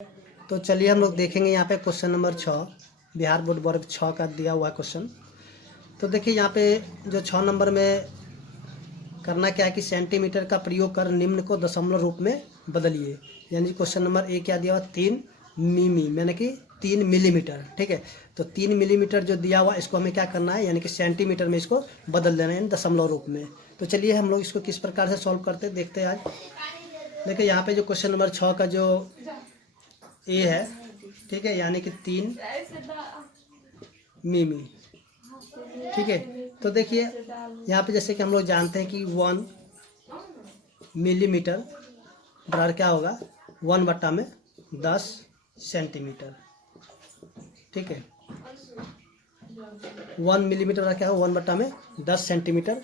तो चलिए हम लोग देखेंगे यहाँ पे क्वेश्चन नंबर 6, बिहार बोर्ड वर्ग 6 का दिया हुआ क्वेश्चन। तो देखिए यहाँ पे जो 6 नंबर में करना क्या है कि सेंटीमीटर का प्रयोग कर निम्न को दशमलव रूप में बदलिए। यानी क्वेश्चन नंबर ए क्या दिया हुआ 3 मिमी, यानी कि 3 मिलीमीटर। ठीक है, तो 3 मिलीमीटर जो दिया हुआ इसको हमें क्या करना है, यानी कि सेंटीमीटर में इसको बदल देना है, यानी दशमलव रूप में। तो चलिए हम लोग इसको किस प्रकार से सॉल्व करते हैं देखते हैं आज। देखिए यहाँ पे जो क्वेश्चन नंबर 6 का जो ए है, ठीक है, यानी कि 3 मिमी। ठीक है, तो देखिए यहाँ पे जैसे कि हम लोग जानते हैं कि 1 मिलीमीटर बराबर क्या होगा 1/10 सेंटीमीटर। ठीक है, 1 मिलीमीटर बराबर क्या होगा 1/10 सेंटीमीटर।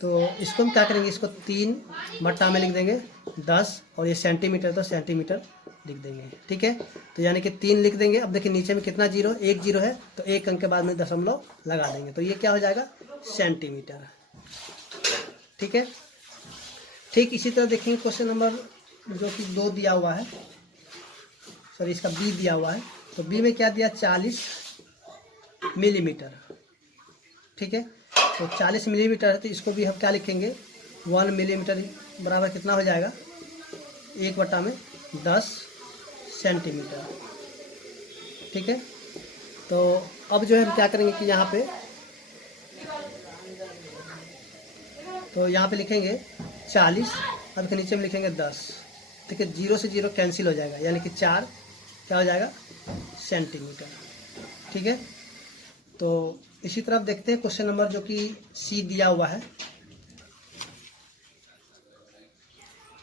तो इसको हम क्या करेंगे, इसको 3 में लिख देंगे 10, और ये सेंटीमीटर तो सेंटीमीटर लिख देंगे। ठीक है, तो यानी कि 3 लिख देंगे। अब देखिए नीचे में कितना जीरो, एक जीरो है, तो एक अंक के बाद में दशमलव लगा देंगे, तो ये क्या हो जाएगा सेंटीमीटर। ठीक है, ठीक इसी तरह देखेंगे क्वेश्चन नंबर जो कि 2 दिया हुआ है, सॉरी इसका बी दिया हुआ है। तो बी में क्या दिया 40 मिलीमीटर। ठीक है, तो 40 मिलीमीटर है, तो इसको भी हम क्या लिखेंगे 1 मिलीमीटर बराबर कितना हो जाएगा 1/10 सेंटीमीटर। ठीक है, तो अब जो है हम क्या करेंगे कि यहाँ पे, तो यहाँ पे लिखेंगे 40, अब के नीचे में लिखेंगे 10। ठीक है, 0 से 0 कैंसिल हो जाएगा, यानी कि 4 क्या हो जाएगा सेंटीमीटर। ठीक है, तो इसी तरह देखते हैं क्वेश्चन नंबर जो कि सी दिया हुआ है।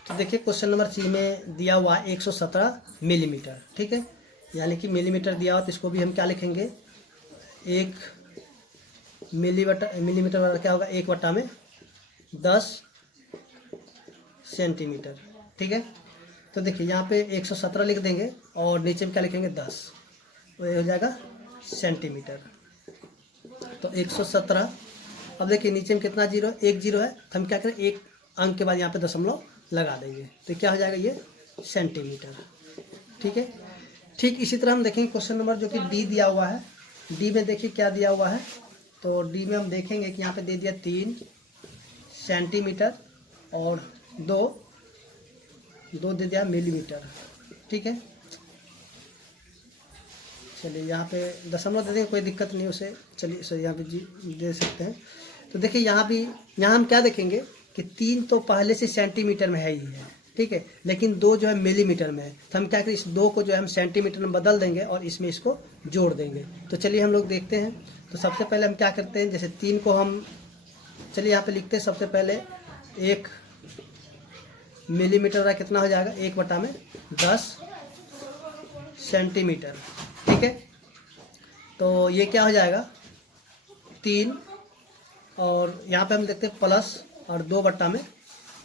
तो देखिए क्वेश्चन नंबर सी में दिया हुआ है 117 मिलीमीटर। ठीक है, यानी कि मिलीमीटर दिया हुआ, तो इसको भी हम क्या लिखेंगे 1 मिलीमीटर वाला क्या होगा 1/10 सेंटीमीटर। ठीक है, तो देखिए यहाँ पे 117 लिख देंगे और नीचे में क्या लिखेंगे 10, तो ये हो जाएगा सेंटीमीटर। तो 117, अब देखिए नीचे में कितना जीरो, एक जीरो है, तो हम क्या करें एक अंक के बाद यहाँ पे दशमलव लगा देंगे, तो क्या हो जाएगा ये सेंटीमीटर। ठीक है, ठीक इसी तरह हम देखेंगे क्वेश्चन नंबर जो कि डी दिया हुआ है। डी में देखिए क्या दिया हुआ है, तो डी में हम देखेंगे कि यहाँ पे दे दिया 3 सेंटीमीटर और 2 दे दिया मिलीमीटर। ठीक है, चलिए यहाँ पे दशमलव दे देंगे, कोई दिक्कत नहीं उसे, चलिए सर यहाँ पे जी दे सकते हैं। तो देखिए यहाँ हम क्या देखेंगे कि 3 तो पहले से सेंटीमीटर में है ही है। ठीक है, लेकिन 2 जो है मिलीमीटर में है, तो हम क्या करें इस 2 को जो है हम सेंटीमीटर में बदल देंगे और इसमें इसको जोड़ देंगे। तो चलिए हम लोग देखते हैं। तो सबसे पहले हम क्या करते हैं, जैसे 3 को हम, चलिए यहाँ पे लिखते हैं सबसे पहले 1 मिलीमीटर का कितना हो जाएगा 1/10 सेंटीमीटर। ठीक है, तो ये क्या हो जाएगा 3, और यहाँ पे हम देखते हैं प्लस और 2 में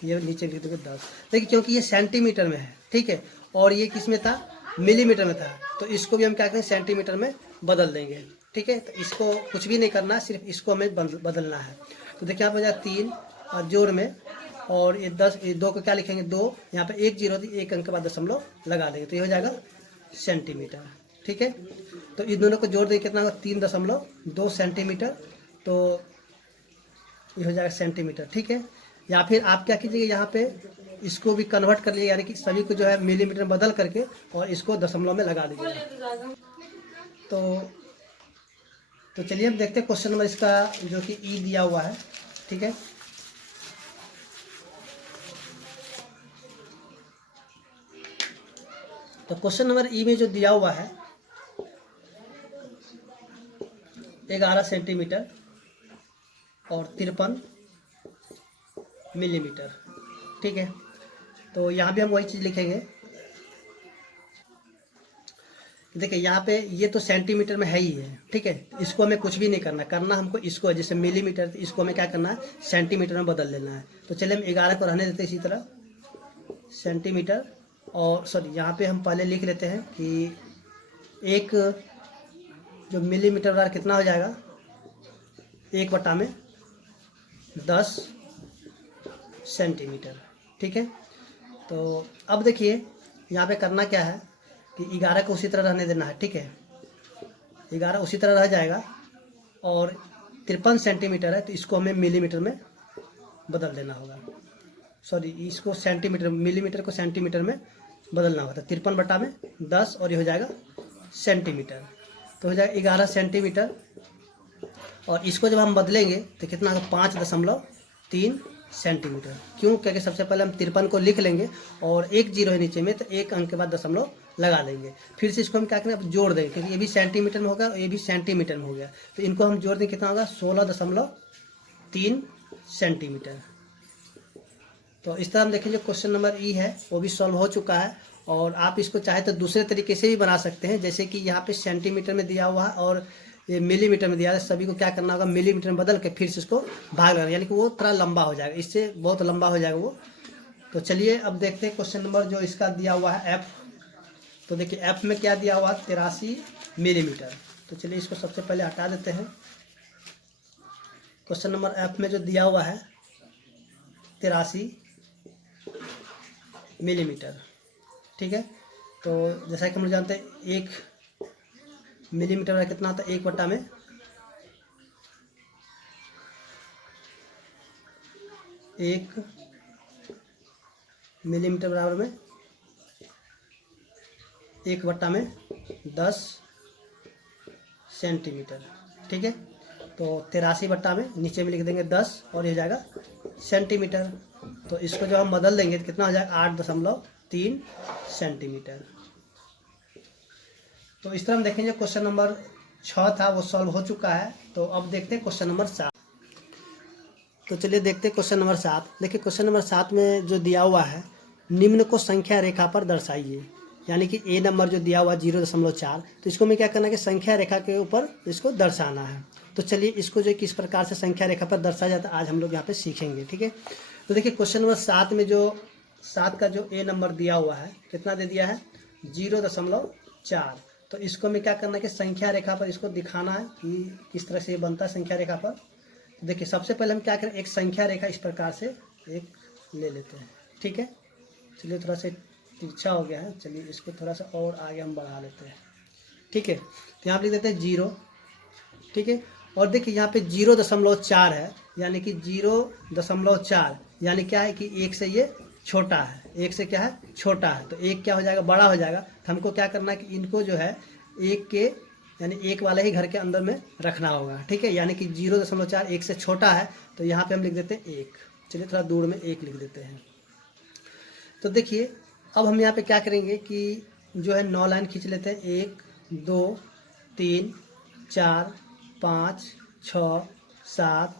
ये नीचे लिख देंगे 10। देखिए क्योंकि ये सेंटीमीटर में है, ठीक है, और ये किस में था मिलीमीटर में था, तो इसको भी हम क्या करें सेंटीमीटर में बदल देंगे। ठीक है, तो इसको कुछ भी नहीं करना, सिर्फ इसको हमें बदलना है। तो देखिए यहाँ पर जाए 3 और जोड़ में, और ये 10, ये 2 को क्या लिखेंगे 2, यहाँ पे एक जीरो थी, एक अंक के बाद दशमलव लगा देंगे, तो ये हो जाएगा सेंटीमीटर। ठीक है, तो इन दोनों को जोड़ देंगे कितना होगा 3.2 सेंटीमीटर, तो ये हो जाएगा सेंटीमीटर। ठीक है, या फिर आप क्या कीजिएगा यहाँ पे इसको भी कन्वर्ट कर लीजिए, यानी कि सभी को जो है मिलीमीटर में बदल करके और इसको दशमलव में लगा दीजिएगा। तो चलिए हम देखते हैं क्वेश्चन नंबर इसका जो कि ई दिया हुआ है। ठीक है, तो क्वेश्चन नंबर ई में जो दिया हुआ है 11 सेंटीमीटर और 53 मिलीमीटर। ठीक है, तो यहाँ भी हम वही चीज़ लिखेंगे। देखिए यहाँ पे ये तो सेंटीमीटर में है ही है। ठीक है, इसको हमें कुछ भी नहीं करना हमको इसको, जैसे मिलीमीटर, इसको हमें क्या करना है सेंटीमीटर में बदल लेना है। तो चलिए हम 11 को रहने देते हैं इसी तरह सेंटीमीटर, और सॉरी यहाँ पे हम पहले लिख लेते हैं कि एक जो मिलीमीटर वाला कितना हो जाएगा 1/10 सेंटीमीटर। ठीक है, तो अब देखिए यहाँ पे करना क्या है कि 11 को उसी तरह रहने देना है, ठीक है। 11 उसी तरह रह जाएगा और 53 सेंटीमीटर है तो इसको हमें मिलीमीटर में बदल देना होगा। सॉरी, इसको सेंटीमीटर, मिलीमीटर को सेंटीमीटर में बदलना होगा। तो 53/10 और ये हो जाएगा सेंटीमीटर, तो हो जाएगा 11 सेंटीमीटर। और इसको जब हम बदलेंगे तो कितना होगा, 5.3 सेंटीमीटर। क्यों? क्योंकि सबसे पहले हम 53 को लिख लेंगे और एक जीरो है नीचे में, तो एक अंक के बाद दशमलव लगा लेंगे। फिर से इसको हम क्या करें, अब जोड़ देंगे, क्योंकि ये भी सेंटीमीटर में होगा और ये भी सेंटीमीटर में हो गया, तो इनको हम जोड़ देंगे, कितना होगा, 16.3 सेंटीमीटर। तो इस तरह हम देखें जो क्वेश्चन नंबर ई है वो भी सॉल्व हो चुका है। और आप इसको चाहे तो दूसरे तरीके से भी बना सकते हैं, जैसे कि यहाँ पे सेंटीमीटर में दिया हुआ है और ये मिलीमीटर में दिया है। सभी को क्या करना होगा, मिलीमीटर में बदल के फिर से इसको भाग लगाना, यानी कि वो थोड़ा लंबा हो जाएगा, इससे बहुत लंबा हो जाएगा वो। तो चलिए अब देखते हैं क्वेश्चन नंबर जो इसका दिया हुआ है एफ। तो देखिए एफ में क्या दिया हुआ है, 83 मिलीमीटर। तो चलिए इसको सबसे पहले हटा देते हैं। क्वेश्चन नंबर एफ में जो दिया हुआ है 83 मिलीमीटर, ठीक है। तो जैसा कि हम लोग जानते हैं 1 मिलीमीटर का कितना होता है, 1 में 1 मिलीमीटर बराबर में 1/10 सेंटीमीटर, ठीक है। तो 83 में नीचे में लिख देंगे 10 और ये हो जाएगा सेंटीमीटर। तो इसको जब हम बदल देंगे तो कितना हो जाएगा, 8.3 सेंटीमीटर। तो इस तरह हम देखेंगे क्वेश्चन नंबर 6 था वो सॉल्व हो चुका है। तो अब देखते हैं क्वेश्चन नंबर 7। तो चलिए देखते हैं क्वेश्चन नंबर 7। देखिए क्वेश्चन नंबर 7 में जो दिया हुआ है, निम्न को संख्या रेखा पर दर्शाइए। यानी कि ए नंबर जो दिया हुआ 0.4, तो इसको हमें क्या करना है कि संख्या रेखा के ऊपर इसको दर्शाना है। तो चलिए इसको जो किस प्रकार से संख्या रेखा पर दर्शाया जाता है आज हम लोग यहाँ पे सीखेंगे, ठीक है। तो देखिए क्वेश्चन नंबर 7 में जो 7 का जो ए नंबर दिया हुआ है, कितना दे दिया है, 0.4। तो इसको हमें क्या करना है कि संख्या रेखा पर इसको दिखाना है कि किस तरह से ये बनता है संख्या रेखा पर। देखिए सबसे पहले हम क्या करें, एक संख्या रेखा इस प्रकार से एक ले लेते हैं, ठीक है। चलिए थोड़ा सा तिरछा हो गया है, चलिए इसको थोड़ा सा और आगे हम बढ़ा लेते हैं, ठीक है। तो यहाँ पर लिख देते हैं 0, ठीक है। और देखिए यहाँ पे 0.4 है, यानी कि 0.4 यानी क्या है कि 1 से ये छोटा है, 1 से क्या है, छोटा है। तो 1 क्या हो जाएगा, बड़ा हो जाएगा। तो हमको क्या करना है कि इनको जो है 1 के यानी 1 वाले ही घर के अंदर में रखना होगा, ठीक है। यानी कि 0.4 1 से छोटा है, तो यहाँ पे हम लिख देते हैं 1। चलिए थोड़ा दूर में 1 लिख देते हैं। तो देखिए अब हम यहाँ पे क्या करेंगे कि जो है 9 लाइन खींच लेते हैं, 1 2 3 4 5 6 7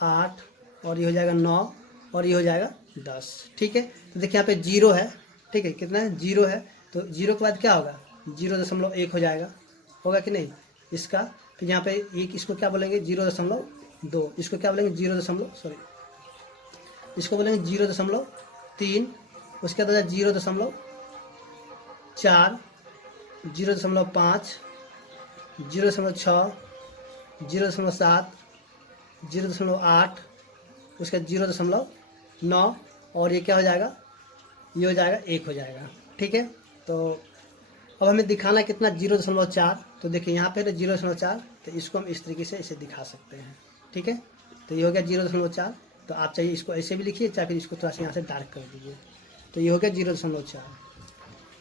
8 और ये हो जाएगा 9 और ये हो जाएगा 10, ठीक है। तो देखिए यहाँ पे 0 है, ठीक है, कितना है, 0 है। तो 0 के बाद क्या होगा, 0.1 हो जाएगा, होगा कि नहीं इसका। फिर यहाँ पे एक इसको क्या बोलेंगे, 0.2, इसको क्या बोलेंगे, इसको बोलेंगे 0.3, उसके बाद 0.4, 0.5, 0.6, 0.7, 0.8, उसका 0.9 और ये क्या हो जाएगा, ये हो जाएगा 1 हो जाएगा, ठीक है। तो अब हमें दिखाना है कितना, 0.4। तो देखिए यहाँ पे 0.4, तो इसको हम इस तरीके से इसे दिखा सकते हैं, ठीक है। तो ये हो गया 0.4। तो आप चाहिए इसको ऐसे भी लिखिए, चाहे फिर इसको थोड़ा सा यहाँ से डार्क कर दीजिए। तो ये हो गया 0.4।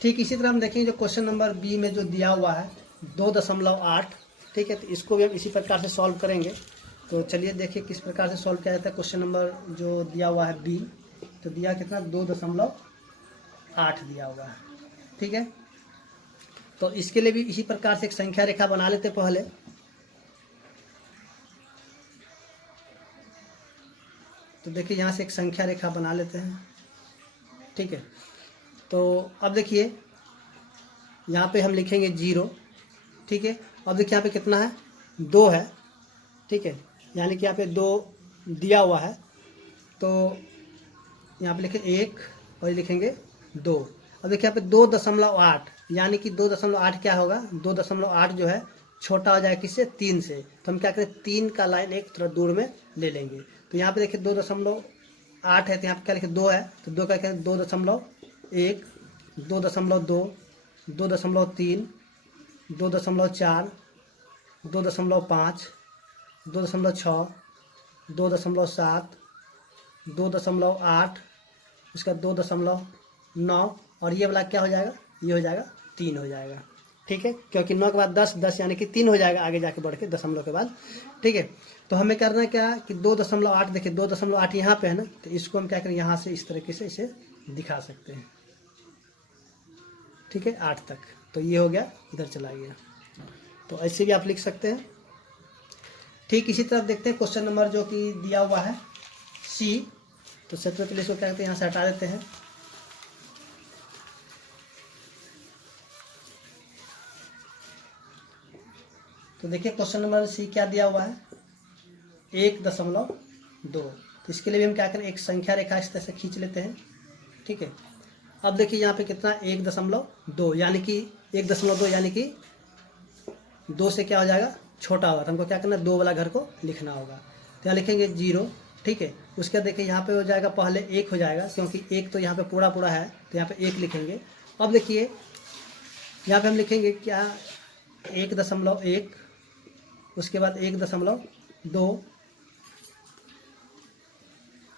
ठीक इसी तरह हम देखेंगे जो क्वेश्चन नंबर बी में जो दिया हुआ है 2.8, ठीक है। तो इसको भी हम इसी प्रकार से सॉल्व करेंगे। तो चलिए देखिए किस प्रकार से सॉल्व किया जाता है। क्वेश्चन नंबर जो दिया हुआ है बी, तो दिया कितना, 2.8 दिया हुआ है, ठीक है। तो इसके लिए भी इसी प्रकार से एक संख्या रेखा बना लेते पहले। तो देखिए यहाँ से एक संख्या रेखा बना लेते हैं, ठीक है। तो अब देखिए यहाँ पे हम लिखेंगे 0, ठीक है। अब देखिए यहाँ पे कितना है, 2 है, ठीक है। यानी कि यहाँ पे 2 दिया हुआ है, तो यहाँ पे लिखे 1 और ये लिखेंगे 2। अब देखिए यहाँ पे 2.8, यानी कि 2.8 क्या होगा, 2.8 जो है छोटा हो जाएगा किससे, 3 से। तो हम क्या करें, 3 का लाइन एक थोड़ा दूर में ले लेंगे। तो यहाँ पे देखिए 2.8 है, तो यहाँ पे क्या लिखे, 2 है, तो 2 का क्या, 2.1, 2.2, 2.3, 2.4, 2.5, 2.6, 2.7, 2.8, इसका 2.9, और ये वाला क्या हो जाएगा, ये हो जाएगा 3 हो जाएगा। ठीक है, क्योंकि 9 के बाद 10, 10 यानी कि 3 हो जाएगा आगे जाके बढ़ के दशमलव के बाद। ठीक है, तो हमें करना क्या कि 2.8, देखिए 2.8 यहाँ पे है ना, तो इसको हम क्या करें, यहाँ से इस तरीके से इसे दिखा सकते हैं। ठीक है, 8 तक, तो ये हो गया, इधर चला गया, तो ऐसे भी आप लिख सकते हैं। ठीक इसी तरह देखते हैं क्वेश्चन नंबर जो कि दिया हुआ है सी। तो सबसे पहले इसको क्या कहते हैं, यहाँ से हटा देते हैं। तो देखिए क्वेश्चन नंबर सी क्या दिया हुआ है, 1.2। तो इसके लिए भी हम क्या करें, एक संख्या रेखा इस तरह से खींच लेते हैं। ठीक है, अब देखिए यहाँ पे कितना 1.2, यानी कि 1.2 यानी कि 2 से क्या हो जाएगा, छोटा होगा, तो हमको क्या करना है, 2 वाला घर को लिखना होगा। तो यहाँ लिखेंगे 0। ठीक है, उसके बाद देखिए यहाँ पे हो जाएगा, पहले 1 हो जाएगा, क्योंकि 1 तो यहाँ पे पूरा पूरा है, तो यहाँ पे 1 लिखेंगे। अब देखिए यहाँ पे हम लिखेंगे क्या, 1.1, उसके बाद 1.2,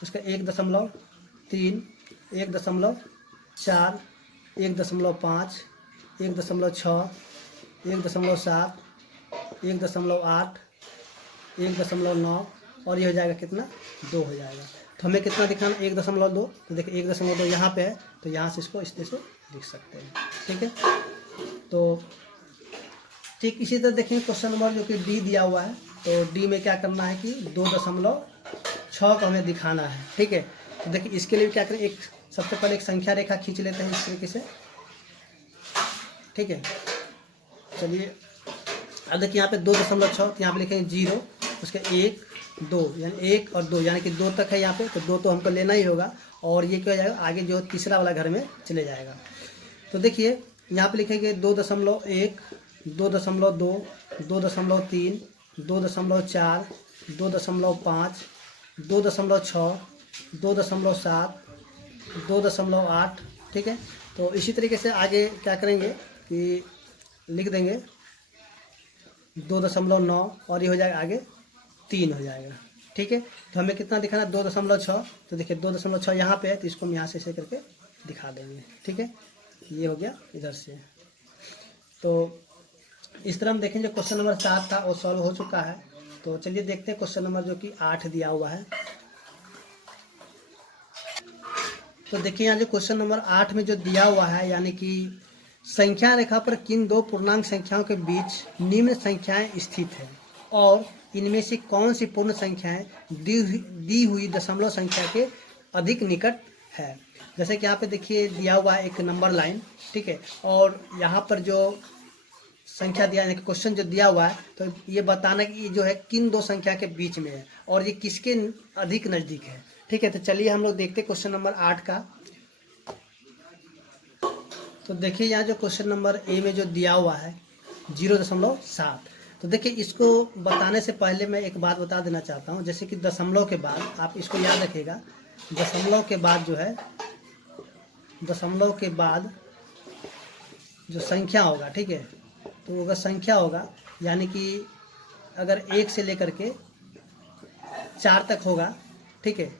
उसका 1.3, 1.4, 1.5, 1.6, 1.7, 1.8, 1.9, और ये हो जाएगा कितना, 2 हो जाएगा। तो हमें कितना दिखाना, 1.2। तो देखिए 1.2 यहाँ पे है, तो यहाँ से इसको इस तरह से लिख सकते हैं। ठीक है, तो ठीक इसी तरह देखेंगे क्वेश्चन नंबर जो कि डी दिया हुआ है। तो डी में क्या करना है कि 2.6 को हमें दिखाना है। ठीक है, तो देखिए इसके लिए क्या करें, एक सबसे पहले एक संख्या रेखा खींच लेते हैं इस तरीके से। ठीक है, चलिए अब देखिए यहाँ पे 2.6, तो यहाँ पे लिखेंगे 0, उसके 1, 2, यानी 1 और 2, यानी कि 2 तक है यहाँ पे, तो 2 तो हमको लेना ही होगा, और ये क्या हो जाएगा, आगे जो तीसरा वाला घर में चले जाएगा। तो देखिए यहाँ पे लिखेंगे 2.1, 2.2, 2.3, 2.4, 2.5, 2.6, 2.7, 2.8। ठीक है, तो इसी तरीके से आगे क्या करेंगे कि लिख देंगे 2.9, और ये हो जाएगा आगे 3 हो जाएगा। ठीक है, तो हमें कितना दिखाना है, 2.6। तो देखिए 2.6 यहाँ पे है, तो इसको हम यहाँ से ऐसे करके दिखा देंगे। ठीक है, ये हो गया इधर से। तो इस तरह हम देखेंगे क्वेश्चन नंबर 7 था वो सॉल्व हो चुका है। तो चलिए देखते हैं क्वेश्चन नंबर जो कि 8 दिया हुआ है। तो देखिए यहाँ जो क्वेश्चन नंबर 8 में जो दिया हुआ है, यानी कि संख्या रेखा पर किन दो पूर्णांक संख्याओं के बीच निम्न संख्याएं स्थित है, और इनमें से कौन सी पूर्ण संख्याएं दी हुई दशमलव संख्या के अधिक निकट है। जैसे कि यहाँ पे देखिए दिया हुआ है एक नंबर लाइन। ठीक है, और यहाँ पर जो संख्या दिया है, क्वेश्चन जो दिया हुआ है, तो ये बताना कि ये जो है किन दो संख्या के बीच में है और ये किसके अधिक नज़दीक है। ठीक है, तो चलिए हम लोग देखते हैं क्वेश्चन नंबर 8 का। तो देखिए यहाँ जो क्वेश्चन नंबर ए में जो दिया हुआ है 0.7। तो देखिए इसको बताने से पहले मैं एक बात बता देना चाहता हूँ, जैसे कि दशमलव के बाद आप इसको याद रखिएगा, दशमलव के बाद जो है, दशमलव के बाद जो संख्या होगा, ठीक है, तो अगर संख्या होगा यानी कि अगर 1 से लेकर के 4 तक होगा, ठीक है,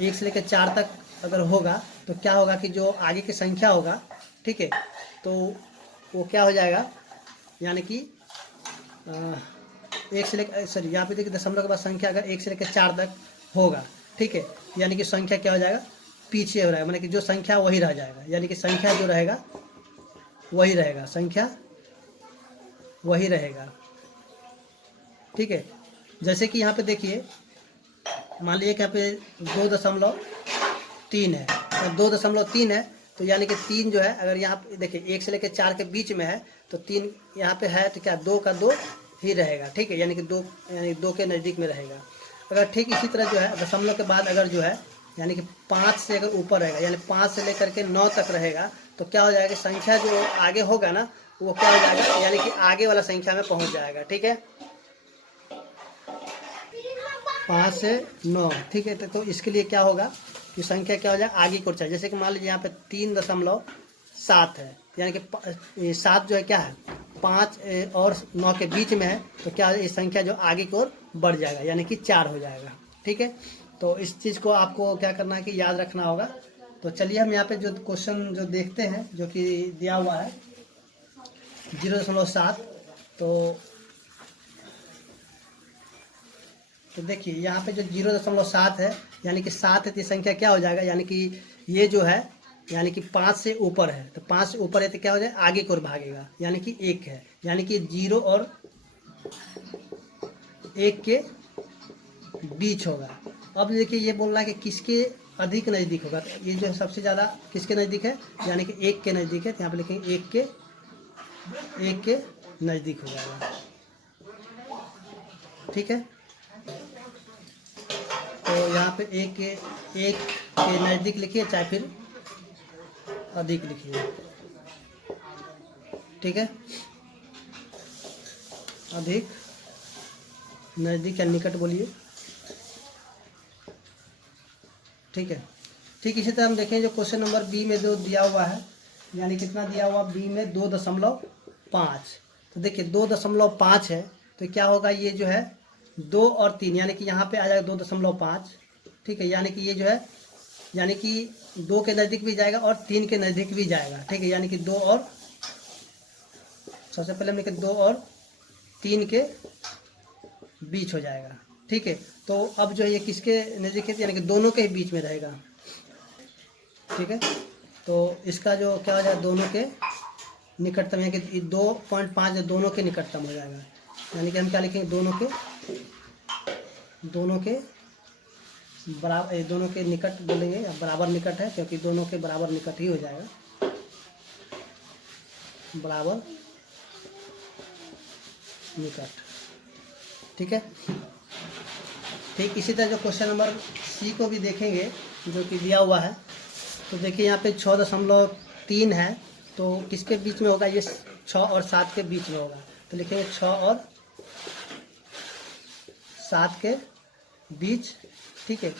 1 से लेकर 4 तक अगर होगा तो क्या होगा कि जो आगे की संख्या होगा, ठीक है, तो वो क्या हो जाएगा, यानी कि 1 से लेकर, सॉरी यहाँ पे देखिए दशमलव के बाद संख्या अगर 1 से लेकर 4 तक होगा, ठीक है, यानी कि संख्या क्या हो जाएगा, पीछे हो रहेगा, माने कि जो संख्या वही रह जाएगा, यानी कि संख्या जो रहेगा वही रहेगा, संख्या वही रहेगा। ठीक है, जैसे कि यहाँ पे देखिए मान लीजिए कि यहाँ पे 2.3 है, 2.3 है, तो यानी कि 3 जो है, अगर यहाँ पे देखिए 1 से लेकर 4 के बीच में है, तो 3 यहाँ पे है, तो क्या 2 का 2 ही रहेगा। ठीक है, यानी कि 2 यानी 2 के नज़दीक में रहेगा। अगर ठीक इसी तरह जो है दशमलव के बाद अगर जो है यानी कि 5 से अगर ऊपर रहेगा, यानी 5 से लेकर के 9 तक रहेगा, तो क्या हो जाएगा, संख्या जो आगे होगा ना वो क्या हो जाएगा, यानी कि आगे वाला संख्या में पहुंच जाएगा। ठीक है, 5 से 9, ठीक है, तो इसके लिए क्या होगा कि संख्या क्या हो जाए, आगे को चाहिए। जैसे कि मान लीजिए यहाँ पे 3.7 7 है, यानी कि 7 जो है क्या है 5 और 9 के बीच में है, तो क्या ये संख्या जो आगे की ओर बढ़ जाएगा, यानी कि 4 हो जाएगा। ठीक है, तो इस चीज़ को आपको क्या करना है कि याद रखना होगा। तो चलिए हम यहाँ पे जो क्वेश्चन जो देखते हैं जो कि दिया हुआ है 0.7, तो देखिए यहाँ पे जो 0.7 है यानी कि 7 है, तो संख्या क्या हो जाएगा, यानी कि ये जो है यानी कि 5 से ऊपर है, तो 5 से ऊपर है तो क्या हो जाएगा आगे की ओर भागेगा, यानी कि 1 है, यानी कि 0 और 1 के बीच होगा। अब देखिए ये बोल रहा है कि किसके अधिक नज़दीक होगा, तो ये जो है सबसे ज़्यादा किसके नज़दीक है, यानी कि 1 के नज़दीक है, तो यहाँ पे लिखेंगे 1 के नज़दीक हो जाएगा। ठीक है, तो यहाँ पे 1 के नज़दीक लिखिए, चाहे फिर अधिक लिखिए। ठीक है, अधिक, नज़दीक या निकट बोलिए। ठीक है, ठीक इसी तरह हम देखें जो क्वेश्चन नंबर बी में जो दिया हुआ है, यानी कितना दिया हुआ बी में 2.5, तो देखिए 2.5 है, तो क्या होगा ये जो है 2 और 3, यानी कि यहाँ पे आ जाएगा 2.5। ठीक है, यानी कि ये जो है यानी कि 2 के नज़दीक भी जाएगा और 3 के नज़दीक भी जाएगा। ठीक है, यानी कि 2 और सबसे पहले हम लिखे 2 और 3 के बीच हो जाएगा। ठीक है, तो अब जो है ये किसके नज़दीक है, यानी कि दोनों के बीच में रहेगा। ठीक है, तो इसका जो क्या हो जाएगा दोनों के निकटतम, यानी कि 2.5 दोनों के निकटतम हो जाएगा, यानी कि हम क्या लिखेंगे दोनों के बराबर, दोनों के निकट बोलेंगे या बराबर निकट है, क्योंकि दोनों के बराबर निकट ही हो जाएगा, बराबर निकट। ठीक है, ठीक इसी तरह जो क्वेश्चन नंबर सी को भी देखेंगे जो कि दिया हुआ है, तो देखिए यहाँ पे 6.3 है, तो किसके बीच में होगा, ये 6 और 7 के बीच में होगा, तो लिखेंगे 6 और 7 के बीच। ठीक है,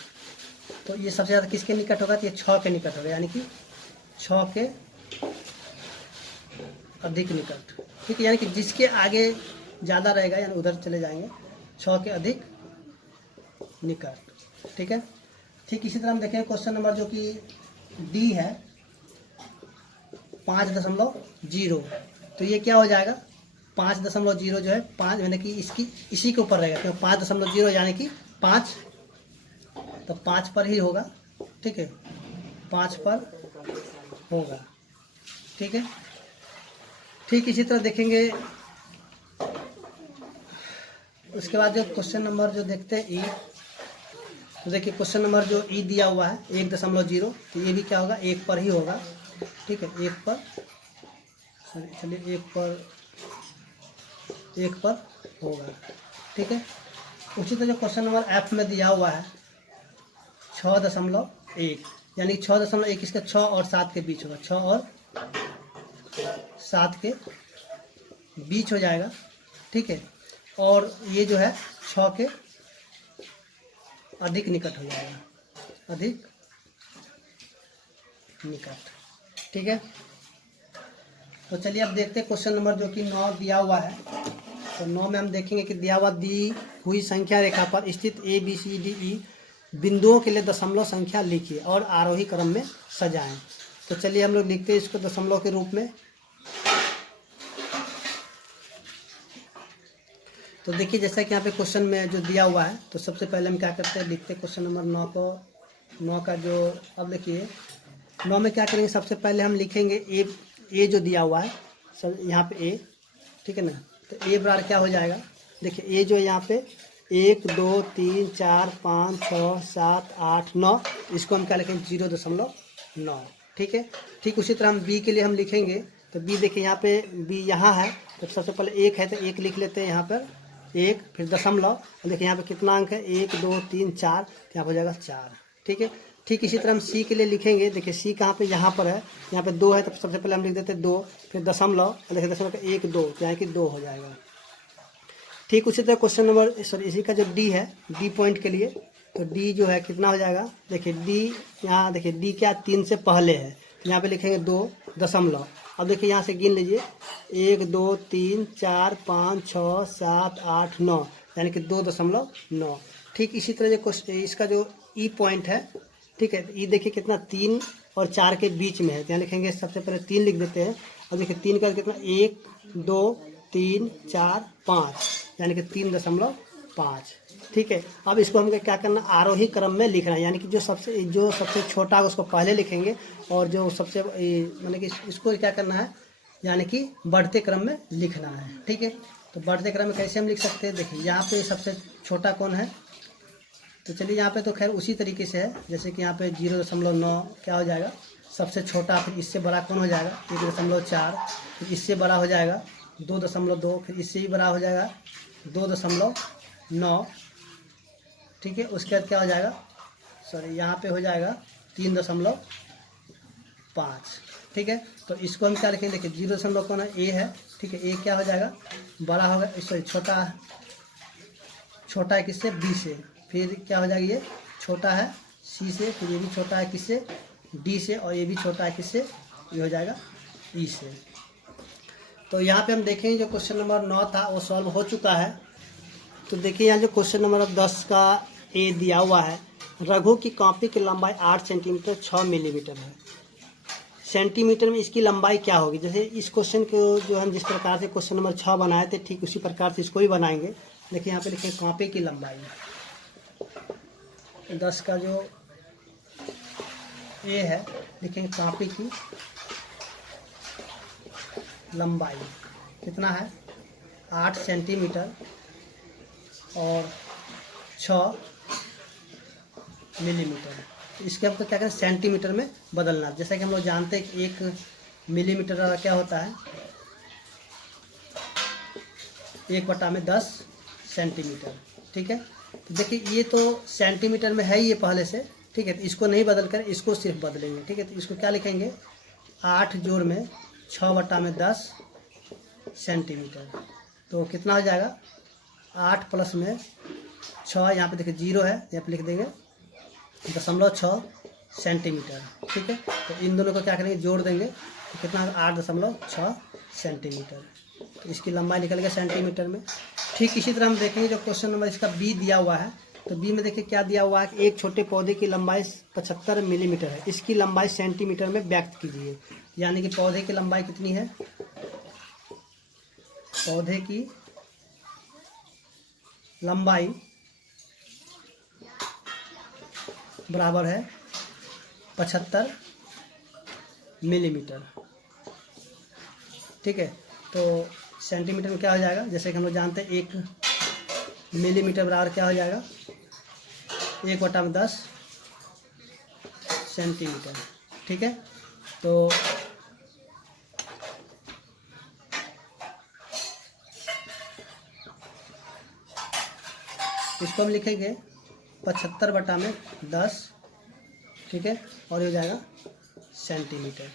तो ये सबसे ज़्यादा किसके निकट होगा, तो ये 6 के निकट होगा, यानी कि 6 के अधिक निकट। ठीक है, यानी कि जिसके आगे ज़्यादा रहेगा यानी उधर चले जाएंगे, 6 के अधिक निकट। ठीक है, ठीक इसी तरह हम देखें क्वेश्चन नंबर जो कि डी है 5.0, तो ये क्या हो जाएगा 5.0 जो है 5 यानी कि इसी के ऊपर रहेगा, क्योंकि 5.0 यानी कि 5, तो 5 पर ही होगा। ठीक है, 5 पर होगा। ठीक है, ठीक इसी तरह देखेंगे उसके बाद जो क्वेश्चन नंबर जो देखते हैं ई, तो देखिए क्वेश्चन नंबर जो ई दिया हुआ है 1.0, तो ये भी क्या होगा 1 पर ही होगा। ठीक है, 1 पर, चलिए 1 पर होगा। ठीक है, उसी तरह जो क्वेश्चन नंबर एफ में दिया हुआ है 6.1, यानी 6.1 इसका 6 और 7 के बीच होगा, 6 और 7 के बीच हो जाएगा। ठीक है, और ये जो है 6 के अधिक निकट हो जाएगा, अधिक निकट। ठीक है, तो चलिए अब देखते हैं क्वेश्चन नंबर जो कि 9 दिया हुआ है, तो 9 में हम देखेंगे कि दिया हुआ दी हुई संख्या रेखा पर स्थित A B C D E बिंदुओं के लिए दशमलव संख्या लिखिए और आरोही क्रम में सजाएं। तो चलिए हम लोग लिखते हैं इसको दशमलव के रूप में। तो देखिए जैसा कि यहाँ पे क्वेश्चन में जो दिया हुआ है, तो सबसे पहले हम क्या करते हैं लिखते हैं क्वेश्चन नंबर 9 को, 9 का जो अब देखिए 9 में क्या करेंगे, सबसे पहले हम लिखेंगे ए जो दिया हुआ है सब यहाँ पे ए। ठीक है ना, तो ए बराबर क्या हो जाएगा, देखिए ए जो यहाँ पे 1 2 3 4 5 6 7 8 9, इसको हम क्या लिखेंगे 0.9। ठीक है, ठीक उसी तरह हम बी के लिए हम लिखेंगे, तो बी देखिए यहाँ पे बी यहाँ है, तो सबसे पहले 1 है तो 1 लिख लेते हैं यहाँ पर 1, फिर दशमलव, देखिए यहाँ पे कितना अंक है 1 2 3 4, तो यहाँ पर हो जाएगा 4। ठीक है, ठीक इसी तरह हम सी के लिए लिखेंगे, देखिए सी कहाँ पे यहाँ पर है, यहाँ पे 2 है, तो सबसे पहले हम लिख देते हैं 2, फिर दशमलव, देखिए दशमलव का 1 2, यानी कि 2 हो जाएगा। ठीक उसी तरह क्वेश्चन नंबर सॉरी इसी का जो डी है, डी पॉइंट के लिए, तो डी जो है कितना हो जाएगा, देखिए डी यहाँ देखिए डी क्या 3 से पहले है, यहाँ पे लिखेंगे 2 दशमलव। अब देखिए यहाँ से गिन लीजिए 1 2 3 4 5 6 7 8 9, यानी कि 2.9। ठीक इसी तरह जो इसका जो ई पॉइंट है, ठीक है, ई देखिए कितना 3 और 4 के बीच में है। तो यहाँ लिखेंगे सबसे पहले 3 लिख देते हैं। अब देखिए 3 का कितना 1 2 3 4 5, यानी कि 3.5। ठीक है, अब इसको हमको क्या करना, आरोही क्रम में लिखना है, यानी कि जो सबसे छोटा है उसको पहले लिखेंगे और जो सबसे मतलब कि इसको क्या करना है, यानी कि बढ़ते क्रम में लिखना है। ठीक है, तो बढ़ते क्रम में कैसे हम लिख सकते हैं, देखिए यहाँ पे सबसे छोटा कौन है, तो चलिए यहाँ पे तो खैर उसी तरीके से है, जैसे कि यहाँ पे 0.9 क्या हो जाएगा सबसे छोटा, फिर इससे बड़ा कौन हो जाएगा 1.4, फिर इससे बड़ा हो जाएगा 2.2, फिर इससे भी बड़ा हो जाएगा 2.9। ठीक है, उसके बाद क्या हो जाएगा, सॉरी यहाँ पे हो जाएगा 3.5। ठीक है, तो इसको हम क्या लिखेंगे, देखिए 0 कौन है, ए है। ठीक है, ए क्या हो जाएगा बड़ा होगा, सॉरी छोटा है किससे, बी से, फिर क्या हो जाएगा ये छोटा है सी से, फिर ये भी छोटा है किससे, डी से, और ये भी छोटा है किससे, ये हो जाएगा ई से। तो यहाँ पे हम देखेंगे जो क्वेश्चन नंबर 9 था वो सॉल्व हो चुका है। तो देखिए यहाँ जो क्वेश्चन नंबर 10 का ए दिया हुआ है, रघु की कॉपी की लंबाई 8 सेंटीमीटर 6 मिलीमीटर है। सेंटीमीटर में इसकी लंबाई क्या होगी, जैसे इस क्वेश्चन को जो हम जिस प्रकार से क्वेश्चन नंबर 6 बनाए थे, ठीक उसी प्रकार से इसको भी बनाएंगे। देखिए यहाँ पे लिखे कॉपी की लंबाई 10 का जो ए है, लिखेंगे कॉपी की लंबाई कितना है 8 सेंटीमीटर और 6 मिलीमीटर। इसके हमको क्या करें, सेंटीमीटर में बदलना। जैसा कि हम लोग जानते हैं कि 1 मिलीमीटर का क्या होता है 1/10 सेंटीमीटर। ठीक है, तो देखिए ये तो सेंटीमीटर में है ही ये पहले से। ठीक है, तो इसको नहीं बदल कर इसको सिर्फ बदलेंगे। ठीक है, तो इसको क्या लिखेंगे 8 जोड़ में 6/10 सेंटीमीटर। तो कितना हो जाएगा 8 प्लस में 6, यहाँ पे देखिए 0 है, यहाँ पे लिख देंगे 0.6 सेंटीमीटर। ठीक है, तो इन दोनों को क्या करेंगे जोड़ देंगे, तो कितना 8.6 सेंटीमीटर। तो इसकी लंबाई निकल गया सेंटीमीटर में। ठीक इसी तरह हम देखेंगे जो क्वेश्चन नंबर इसका बी दिया हुआ है, तो बी में देखिए क्या दिया हुआ है कि एक छोटे पौधे की लंबाई 75 मिलीमीटर है, इसकी लंबाई सेंटीमीटर में व्यक्त कीजिए। यानी कि पौधे की लंबाई कितनी है, पौधे की लंबाई बराबर है 75 मिलीमीटर। ठीक है, तो सेंटीमीटर में क्या हो जाएगा, जैसे कि हम लोग जानते हैं 1 मिलीमीटर बराबर क्या हो जाएगा 1/10 सेंटीमीटर। ठीक है, तो इसको हम लिखेंगे 75/10। ठीक है, और ये हो जाएगा सेंटीमीटर,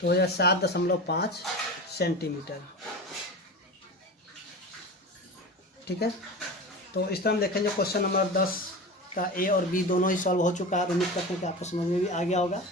तो हो जाएगा 7.5 सेंटीमीटर। ठीक है, तो इस तरह हम देखेंगे क्वेश्चन नंबर 10 का ए और बी दोनों ही सॉल्व हो चुका है। उम्मीद करते हैं कि आपको समझ में भी आ गया होगा।